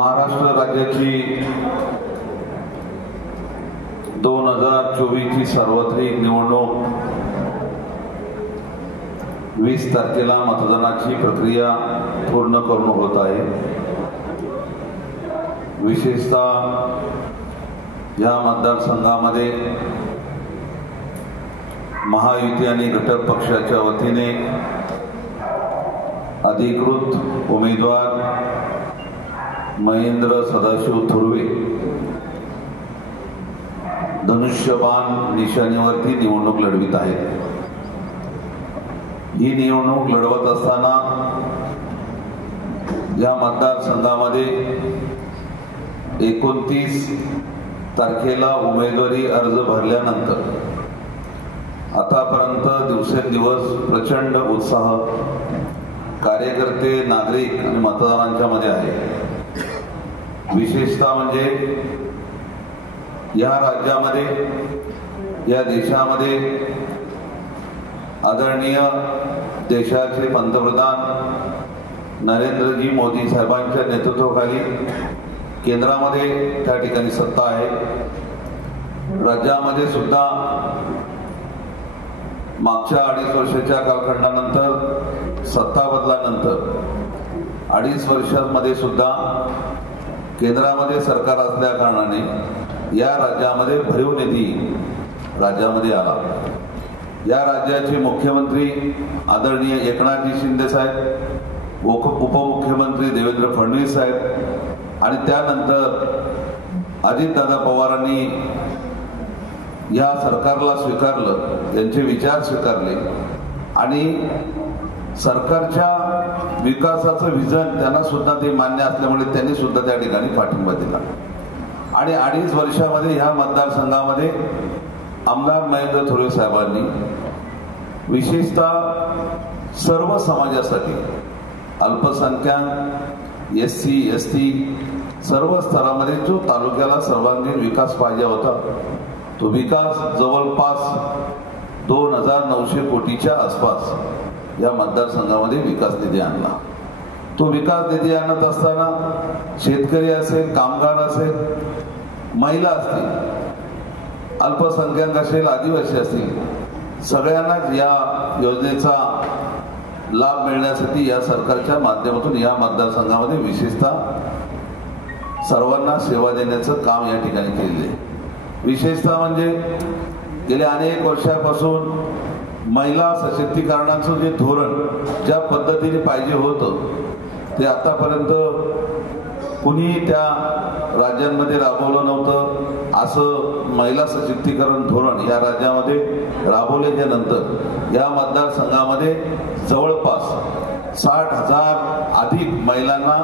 महाराष्ट्र राज्याची 2024 ची सार्वत्रिक निवडणूक 20 तारखेला मतदानाची प्रक्रिया पूर्ण करून होत आहे। विशेषतः या मतदारसंघामध्ये महायुती आणि घटक पक्षाच्या वतीने अधिकृत उमेदवार महेंद्र सदाशिव थोरवे धनुष्यबाण निशाणीवरती निवडणूक लढवित आहेत। ही निवडणूक लढवत असताना या मतदारसंघामध्ये 29 तारखेला उमेदवारी अर्ज भरल्यानंतर आतापर्यंत दिवसेंदिवस प्रचंड उत्साह कार्यकर्ते, नागरिक आणि मतदारांच्या मध्ये आहे। विशेषतः म्हणजे या राज्यामध्ये, या देशामध्ये आदरणीय देशाचे पंतप्रधान नरेंद्रजी मोदी साहेबांच्या नेतृत्वाखाली केंद्रामध्ये त्या ठिकाणी सत्ता आहे। राज्यामध्ये सुद्धा मागच्या 2.5 वर्षाच्या कालखंडानंतर सत्ता बदलानंतर 2.5 वर्षांमध्ये सुद्धा केंद्रामध्ये सरकार असल्या कारणाने या राज्यामध्ये भरीव निधी राज्यामध्ये आला। या राज्याचे मुख्यमंत्री आदरणीय एकनाथजी शिंदे साहेब, उपमुख्यमंत्री देवेंद्र फडणवीस साहेब आणि त्यानंतर अजितदादा पवारांनी या सरकारला स्वीकारलं, त्यांचे विचार स्वीकारले आणि सरकारच्या विकासाचं विजन त्यांना सुद्धा ते मान्य असल्यामुळे त्यांनी सुद्धा त्या ठिकाणी पाठिंबा दिला। आणि 2.5 वर्षामध्ये ह्या मतदारसंघामध्ये आमदार महेंद्र थोरवे साहेबांनी विशेषतः सर्व समाजासाठी, अल्पसंख्याक, SC, ST सर्व स्तरामध्ये जो तालुक्याला सर्वांगीण विकास पाहिजे होता, तो विकास जवळपास 2900 कोटीच्या आसपास या मतदारसंघामध्ये विकास निधी आणला। तो विकास निधी आणत असताना शेतकरी असेल, कामगार असेल, महिला असतील, अल्पसंख्याक असेल, आदिवासी असतील, सगळ्यांनाच या योजनेचा लाभ मिळण्यासाठी या सरकारच्या माध्यमातून या मतदारसंघामध्ये विशेषतः सर्वांना सेवा देण्याचं काम या ठिकाणी केले। विशेषतः म्हणजे गेल्या अनेक वर्षापासून महिला सशक्तीकरणाचं जे धोरण ज्या पद्धतीने पाहिजे होतं ते आतापर्यंत कुणी त्या राज्यांमध्ये राबवलं नव्हतं। असं महिला सशक्तीकरण धोरण या राज्यामध्ये राबवल्याच्या नंतर या मतदारसंघामध्ये जवळपास 60,000 अधिक महिलांना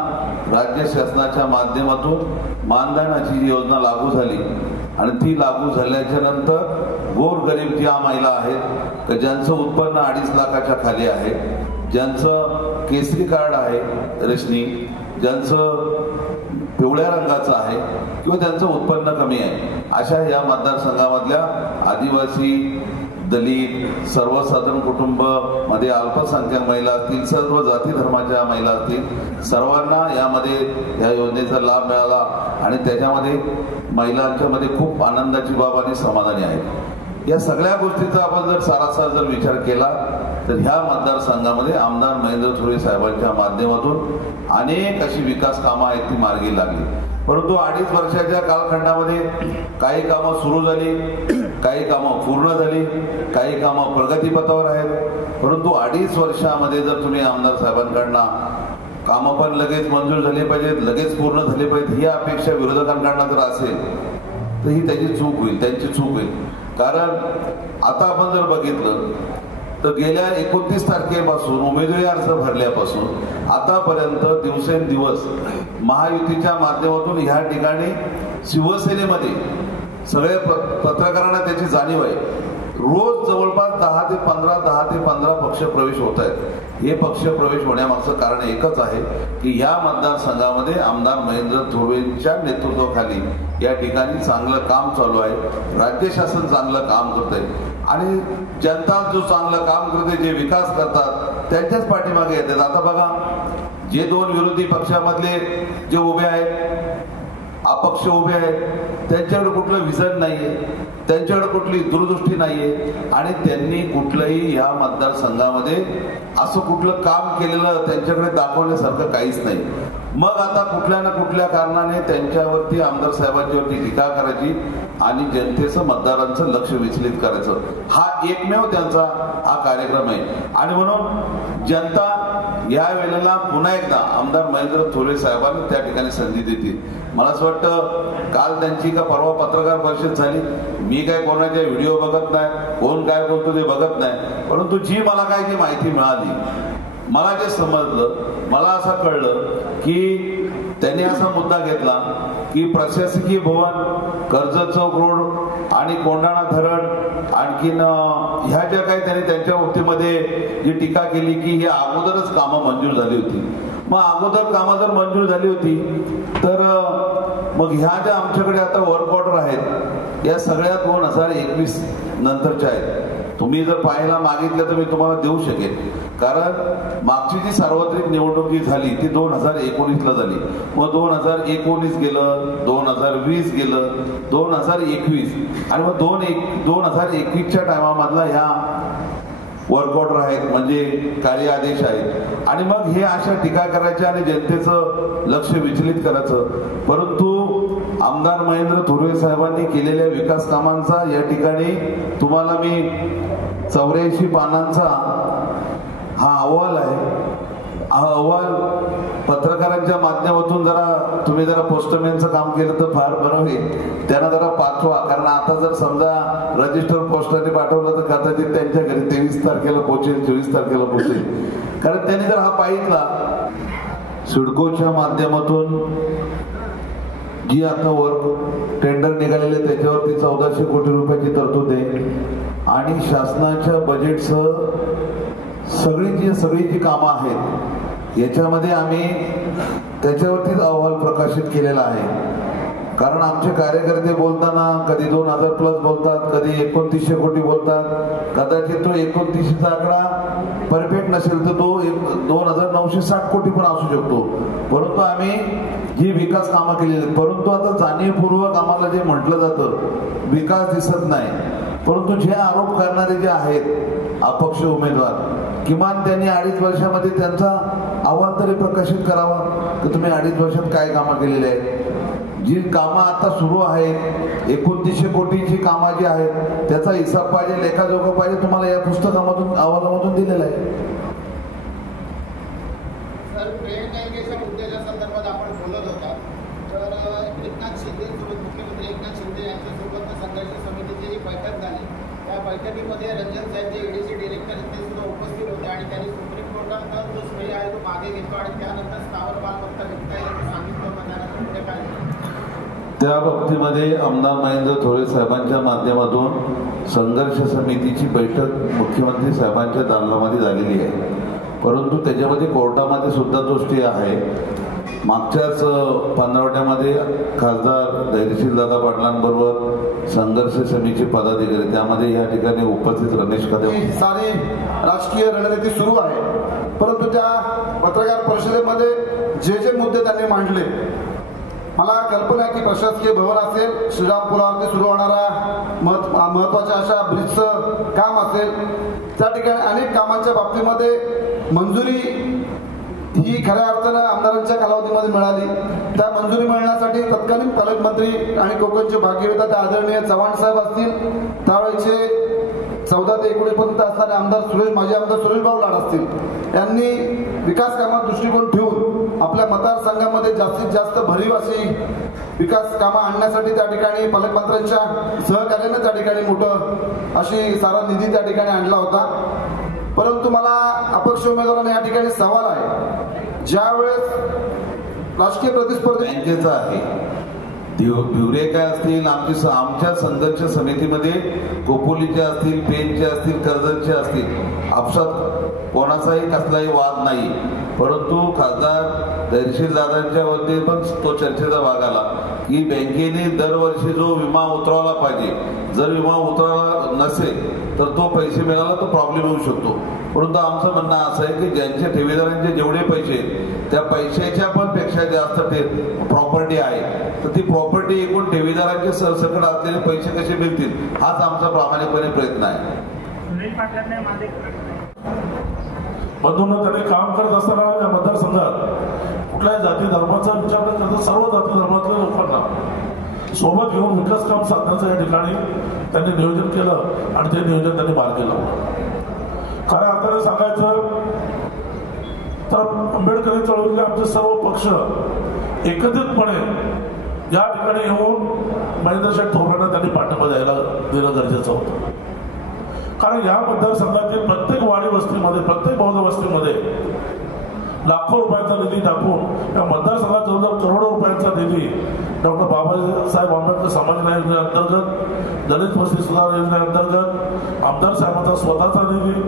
राज्य शासनाच्या माध्यमातून मानधनाची जी योजना लागू झाली आणि ती लागू झाल्याच्या नंतर गोरगरीब ज्या महिला आहेत ज्यांचं उत्पन्न 2.5 लाखाच्या खाली आहे, ज्यांचं केसरी कार्ड आहे रेशनी, ज्यांचं पिवळ्या रंगाचं आहे किंवा त्यांचं उत्पन्न कमी आहे, अशा या मतदारसंघामधल्या आदिवासी, दलित, सर्वसाधारण कुटुंब मध्ये अल्पसंख्याक महिला असतील, सर्व जाती धर्माच्या महिला असतील, सर्वांना यामध्ये या योजनेचा लाभ मिळाला आणि त्याच्यामध्ये महिलांच्या मध्ये खूप आनंदाची बाब आणि समाधानी आहे। या सगळ्या गोष्टीचा आपण जर सारासार जर विचार केला तर ह्या मतदारसंघामध्ये आमदार महेंद्र थोरवे साहेबांच्या माध्यमातून अनेक अशी विकास कामं आहेत ती मार्गी लागली। परंतु 2.5 वर्षाच्या कालखंडामध्ये काही कामं सुरू झाली, काही कामं पूर्ण झाली, काही कामं प्रगतीपथावर आहेत। परंतु 2.5 वर्षामध्ये जर तुम्ही आमदार साहेबांकडनं कामं पण लगेच मंजूर झाली पाहिजेत, लगेच पूर्ण झाली पाहिजेत, ही अपेक्षा विरोधकांकडनं जर असेल तर ही त्याची चूक होईल, त्यांची चूक होईल। कारण आता आपण जर बघितलं तर गेल्या 29 तारखेपासून उमेदवारी अर्ज भरल्यापासून आतापर्यंत दिवसेंदिवस महायुतीच्या माध्यमातून ह्या ठिकाणी शिवसेनेमध्ये सगळ्या पत्रकारांना त्याची जाणीव आहे। रोज जवळपास 10 ते 15 पक्ष प्रवेश होत आहेत। हे पक्ष प्रवेश होण्यामागचं कारण एकच आहे की या मतदारसंघामध्ये आमदार महेंद्र थोरवेंच्या नेतृत्वाखाली या ठिकाणी चांगलं काम चालू आहे, राज्य शासन चांगलं काम करत आहे आणि जनता जो चांगलं काम करते, जे विकास करतात त्यांच्याच पाठीमागे येतात। आता बघा जे दोन विरोधी पक्षामधले जे उभे आहेत, अपक्ष उभे आहेत, त्यांच्याकडे कुठलं विजन नाहीये, त्यांच्याकडे कुठली दूरदृष्टी नाहीये आणि त्यांनी कुठलंही या मतदारसंघामध्ये असं कुठलं काम केलेलं त्यांच्याकडे दाखवण्यासारखं काहीच नाही. मग आता कुठल्या ना कुठल्या कारणाने त्यांच्यावरती, आमदार साहेबांच्यावरती टीका करायची आणि जनतेचं, मतदारांचं लक्ष विचलित करायचं, हा एकमेव त्यांचा हा कार्यक्रम आहे. आणि म्हणून जनता या वेळेला पुन्हा एकदा आमदार महेंद्र थोरवे साहेबांना त्या ठिकाणी संधी देतील. मला असं वाटतं काल त्यांची का परवा पत्रकार परिषद झाली, मी काय कोणाचे व्हिडिओ बघत नाही, कोण काय बोलतो ते बघत नाही, परंतु जी मला काय जी माहिती मिळाली, मला जे समजलं, मला असं कळलं की त्यांनी असा मुद्दा घेतला की प्रशासकीय भवन, कर्जत चौक रोड आणि कोंढाणा धरण, आणखीन ह्या ज्या काही त्यांनी त्यांच्या बाबतीमध्ये जी टीका केली की ही अगोदरच कामं मंजूर झाली होती. मग अगोदर कामं जर मंजूर झाली होती तर मग ह्या ज्या आमच्याकडे आता वर्क ऑर्डर आहेत या सगळ्या 2021 नंतरच्या आहेत. तुम्ही जर पाहायला मागितलं तर मी तुम्हाला देऊ शकेन, कारण मागची जी सार्वत्रिक निवडणुकी झाली ती 2019ला झाली. मग 2019 गेलं, 2020 गेलं, 2021 आणि मग 2021च्या टायमामधला ह्या वर्क ऑर्डर आहेत, म्हणजे कार्य आदेश आहेत. आणि मग हे अशा टीका करायच्या आणि जनतेचं लक्ष विचलित करायचं. परंतु आमदार महेंद्र थोरवे साहेबांनी केलेल्या विकास कामांचा या ठिकाणी तुम्हाला मी 84 पानांचा हा अहवाल आहे. हा अहवाल पत्रकारांच्या माध्यमातून तुम्ही जरा पोस्टमॅनचं काम केलं तर फार बरं होईल. त्यांना जरा पाठवा, कारण आता जर समजा रजिस्टर पोस्टाने पाठवलं तर कदाचित त्यांच्या घरी 23 तारखेला पोहोचेल, 24 तारखेला पोहोचेल. कारण त्यांनी जर हा पाहितला, सिडकोच्या माध्यमातून जी आता वर्क टेंडर निघालेले त्याच्यावरती 1400 कोटी रुपयाची तरतूद आहे आणि शासनाच्या बजेटसह सगळी जी कामं आहेत याच्यामध्ये आम्ही त्याच्यावरतीच अहवाल प्रकाशित केलेला आहे. कारण आमचे कार्यकर्ते बोलताना कधी 2000 प्लस बोलतात, कधी 2900 कोटी बोलतात. कदाचित तो 29चा आकडा परफेक्ट नसेल तर तो 2960 कोटी पण असू शकतो. परंतु आम्ही जी विकास कामं केलेली आहेत, परंतु आता जाणीवपूर्वक आम्हाला जे म्हटलं जातं विकास दिसत नाही, परंतु जे आरोप करणारे जे आहेत अपक्ष उमेदवार, किमान त्यांनी 2.5 वर्षामध्ये त्यांचा अहवाल तरी प्रकाशित करावा की तुम्ही 2.5 वर्षात काय कामं केलेली आहेत. जी कामं आता सुरू आहेत 2900 कोटीची कामं जी आहेत त्याचा हिसाब पाहिजे, लेखाजोखा पाहिजे, तुम्हाला या पुस्तकामधून अहवालामधून दिलेला आहे. सर, प्रियंका मुद्द्याच्या संदर्भात आपण बोलत होता, तर एकनाथ शिंदे मुख्यमंत्री एकनाथ शिंदे यांच्यासोबत संघर्ष समितीची जी बैठक झाली, त्या बैठकीमध्ये रंजन साहेब जे ईडीचे डिरेक्टर आहेत ते सुद्धा उपस्थित होते आणि त्यांनी सुप्रीम कोर्टात जो श्रेय आहे तो मागे घेतो आणि त्यानंतर स्थावर मालमत्ता विकता येईल सांगितलं होतं. त्यानंतर पुढे काय त्या बाबतीमध्ये आमदार महेंद्र थोरवे साहेबांच्या माध्यमातून संघर्ष समितीची बैठक मुख्यमंत्री साहेबांच्या दालनामध्ये झालेली आहे. परंतु त्याच्यामध्ये कोर्टामध्ये सुद्धा तो स्टे आहे. मागच्याच पंधरवड्यामध्ये खासदार धैर्यशीलदादा पाटलांबरोबर संघर्ष समितीचे पदाधिकारी त्यामध्ये या ठिकाणी उपस्थित रमेश कदम, सारी राजकीय रणनीती सुरू आहे. परंतु त्या पत्रकार परिषदेमध्ये जे मुद्दे त्यांनी मांडले, मला कल्पना आहे की प्रशासकीय भवन असेल, श्रीरामपुरावरती सुरू होणारा महत्वाच्या अशा ब्रिजचं काम असेल, त्या ठिकाणी अनेक कामांच्या बाबतीमध्ये मंजुरी ही खऱ्या अर्थानं आमदारांच्या कालावधीमध्ये मिळाली. त्या मंजुरी मिळण्यासाठी तत्कालीन पालकमंत्री आणि कोकणचे भागीरथी आदरणीय चव्हाण साहेब असतील, त्यावेळेचे 14 ते 19 पर्यंत असणारे आमदार माजी आमदार सुरेशभाऊ लाड असतील, यांनी विकास कामात दृष्टिकोन ठेवून आपल्या मतदारसंघामध्ये जास्तीत जास्त भरीव अशी विकास कामं आणण्यासाठी त्या ठिकाणी पालकमंत्र्यांच्या सहकार्याने त्या ठिकाणी मोठं अशी सारा निधी त्या ठिकाणी आणला होता. परंतु मला अपक्ष उमेदवारांना या ठिकाणी सवाल आहे, ज्या वेळेस राजकीय प्रतिस्पर्धी बँकेचा आहे भिवरे काय असतील, आमच्या संघर्ष समितीमध्ये खोपोलीचे असतील, पेनचे असतील, कर्जतचे असतील, आपसात कोणाचाही कसलाही वाद नाही. परंतु खासदार धैर्यशील दादांच्या वतीने पण तो चर्चेचा भाग आला की बँकेने दरवर्षी जो विमा उतरवला पाहिजे, जर विमा उतरवला नसेल तर तो पैसे मिळाला तर प्रॉब्लेम होऊ शकतो. परंतु आमचं म्हणणं असं आहे की ज्यांच्या ठेवीदारांचे जेवढे पैसे त्या पैशाच्या पण पेक्षा जास्त प्रॉपर्टी आहे, तर ती प्रॉपर्टी एकूण ठेवीदारांचे सरसकट असलेले पैसे कसे मिळतील, हाच आमचा प्रामाणिकपणे प्रयत्न आहे. बंधूंना त्यांनी काम करत असताना या मतदारसंघात कुठल्याही जाती धर्माचा विचार न करता सर्व जाती धर्मातल्या लोकांना सोबत घेऊन विकास काम साधण्याचं या ठिकाणी त्यांनी नियोजन केलं आणि ते नियोजन त्यांनी मार्गी लावलं. खऱ्या अर्थाने सांगायचं तर आंबेडकरी चळवळीतले आमचे सर्व पक्ष एकत्रितपणे या ठिकाणी येऊन महेंद्रशेठ थोरांना त्यांनी पाठिंबा द्यायला देणं गरजेचं होतं. कारण या मतदारसंघातील प्रत्येक वाडी वस्तीमध्ये, प्रत्येक बौद्ध वस्तीमध्ये लाखो रुपयांचा निधी टाकून या मतदारसंघात जवळजवळ करोडो रुपयांचा निधी डॉक्टर बाबासाहेब आंबेडकर समाज न्याय योजनेअंतर्गत, दलित वस्ती सुधार योजनेअंतर्गत, आमदार साहेबांचा स्वतःचा निधी,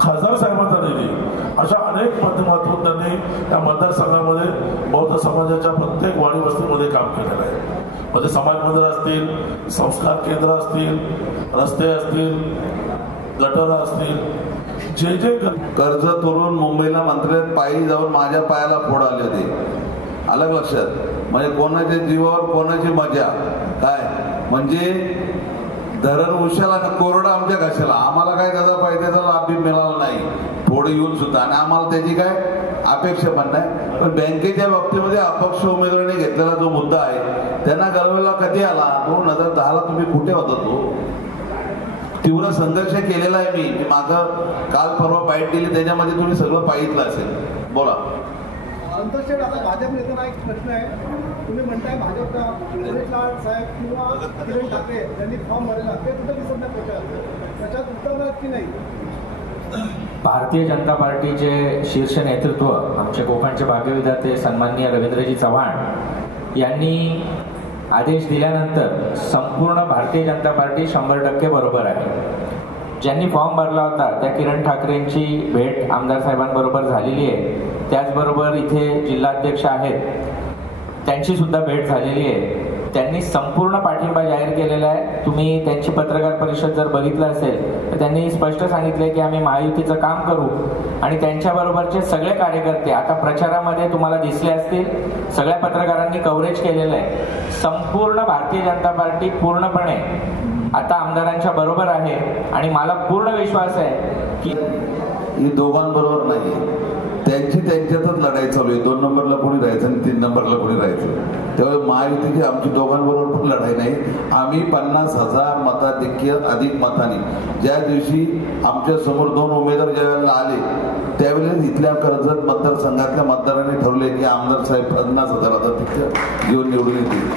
खासदार साहेबांचा निधी, अशा अनेक माध्यमातून त्यांनी या मतदारसंघामध्ये बौद्ध समाजाच्या प्रत्येक वाडी वस्तीमध्ये काम केलेलं आहे. मध्ये समाज मंदिर असतील, संस्कार केंद्र असतील, रस्ते असतील, गटर असतील, जे कर्जतवरून मुंबईला मंत्रालयात पायी जाऊन माझ्या पायाला फोड आले होते. अलग लक्षात, म्हणजे कोणाच्या जीवावर कोणाची मजा काय, म्हणजे धरण उशाला कोरडा आमच्या घशाला. आम्हाला काय त्याचा फायद्याचा लाभ बी मिळाला नाही, फोड येऊन सुद्धा, आणि आम्हाला त्याची काय अपेक्षा पण नाही. पण बँकेच्या बाबतीमध्ये अपक्ष उमेदवारांनी घेतलेला जो मुद्दा आहे त्यांना गळवेला कधी आला? 2010ला तुम्ही कुठे होता? तो तीव्र संघर्ष केलेला आहे मी मागं काल परवा बाईट दिली, त्याच्यामध्ये तुम्ही सगळं पाहितलं असेल. बोला. संतोषेठ, आता भाजप नेत्यांना एक प्रश्न आहे. तुम्ही म्हणताय भाजपचा सुरेश लाड साहेब किंवा किरण ठाकरे यांनी फॉर्म भरला, ते कुठे दिसत नाही त्याच्यात उतरणार की नाही? भारतीय जनता पार्टीचे शीर्ष नेतृत्व आमचे कोकणचे भाग्यविधाते सन्माननीय रवींद्रजी चव्हाण यांनी आदेश दिल्यानंतर संपूर्ण भारतीय जनता पार्टी 100% बरोबर आहे. ज्यांनी फॉर्म भरला होता त्या किरण ठाकरेंची भेट आमदार साहेबांबरोबर झालेली आहे. त्याचबरोबर इथे जिल्हाध्यक्ष आहेत, त्यांची सुद्धा भेट झालेली आहे. त्यांनी संपूर्ण पाठिंबा जाहीर केलेला आहे. तुम्ही त्यांची पत्रकार परिषद जर बघितलं असेल तर त्यांनी स्पष्ट सांगितले की आम्ही महायुतीचं काम करू, आणि त्यांच्याबरोबरचे सगळे कार्यकर्ते आता प्रचारामध्ये तुम्हाला दिसले असतील. सगळ्या पत्रकारांनी कव्हरेज केलेलं आहे. संपूर्ण भारतीय जनता पार्टी पूर्णपणे आता आमदारांच्या बरोबर आहे, आणि मला पूर्ण विश्वास आहे की ही दोघांबरोबर नाही, त्यांची त्यांच्यातच लढाई चालू आहे. 2 नंबरला कोणी राहायचं आणि 3 नंबरला कोणी राहायचं. त्यामुळे महायुतीची आमची दोघांबरोबर पण लढाई नाही. आम्ही 50,000 मताधिक्य अधिक मतांनी ज्या दिवशी आमच्या समोर 2 उमेदवार ज्यावेळेला आले त्यावेळेस इथल्या कर्जत मतदारसंघातल्या मतदारांनी ठरवले की आमदार साहेब 50,000 मताधिक्य घेऊन निवडून येतील.